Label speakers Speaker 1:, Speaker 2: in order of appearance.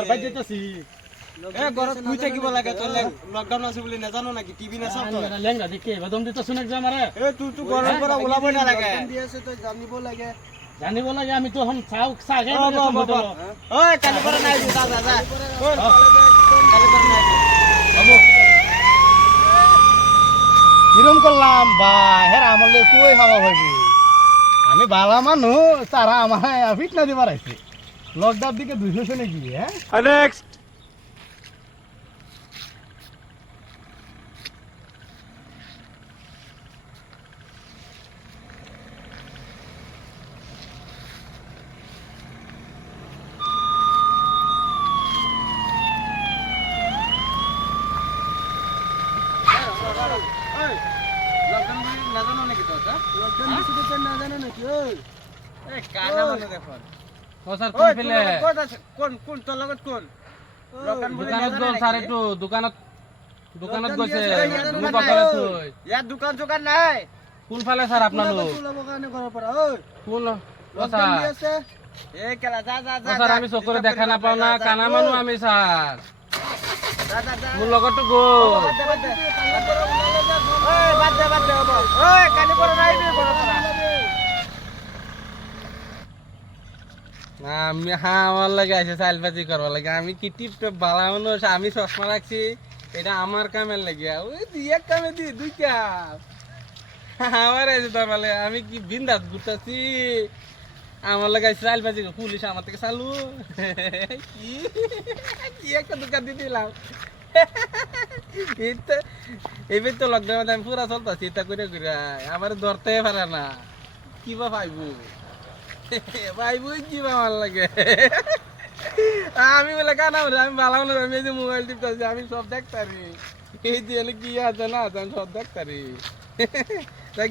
Speaker 1: Sir বাইর
Speaker 2: এ ঘৰত শুই থাকিব লাগে তই লকডাউন আছে বুলি নাজানো নেকি? টিভি নাচাও তই।
Speaker 1: লেংরা দেখে বদম দিতে শুনে যে আমারে
Speaker 2: এ তোৰ তো ঘৰৰ পৰা ওলাবই নালাগে।
Speaker 1: জানিব লাগে। আমি তো এখন চাও চা খাই
Speaker 2: হ'ব, হ'ব, হ'ব। ঐ কালিৰ পৰা নাই যা যা যা। শুন, পৰা নাই
Speaker 3: কিরম করলাম বা হেরা আমার কই খাওয়া হইব আমি বালা মানুষ তারা আমার ফিট না দিবার আইছে লকডাউন দিকে দুইশো শুনে কি হ্যাঁ
Speaker 2: লকডাউন বুলি নাজানো নেকি? এ, কানা মানুহ দেখোন।
Speaker 4: ও স্যার কোন
Speaker 2: তোৰ
Speaker 4: ফেলে
Speaker 2: লগত ক'ত আছে? কোন কোন তোৰ লগত কোন?
Speaker 4: দোকানত গ'ল স্যার একটু দোকানত দোকানত গৈছে মোক অকলে থৈ
Speaker 2: ইয়াত দোকান চোকান নাই।
Speaker 4: কোনফালে স্যার আপনার কোন ও স্যার।
Speaker 2: এ কেলা যা যা যা
Speaker 4: স্যার আমি চকুৰে দেখা নাপাওঁ না কানা মানুহ আমি স্যার।
Speaker 2: যা, যা, যা।
Speaker 4: মোৰ লগতো গ'ল।
Speaker 2: বাদ দে, বাদ দে। হ'ব। ঐ, পৰা নাহিবি ঘৰৰ পৰা।
Speaker 4: আমি হা আমার লাগে আছে চাইলবাজি করব লাগে। আমি কি টিপটপ বালা মানুষ? আমি চশমা রাখছি। এটা আমার কামের লাগে ওই দুই এক কামে দি, দুই কাম আমার আছে তাহলে আমি কি বিন্দাস ঘুরতেছি? আমার লাগে আছে চাইলবাজি পুলিশ আমার থেকে চালু। কি? একটা দোকান দিয়ে দিলাম। এবার তো লকডাউনে আমি পুরা চলতেছি, এটা করে করে আমার ধরতে পারে না। কি বা পাইবো? ভাই, বুঝছি আমার লাগে। আমি বলে, কানা আমি ভালো না আমি যে মোবাইল টিপতেছি, আমি সব দেখতারি। এই দিয়ে কি আছে না আছে, আমি সব দেখতারি। তাই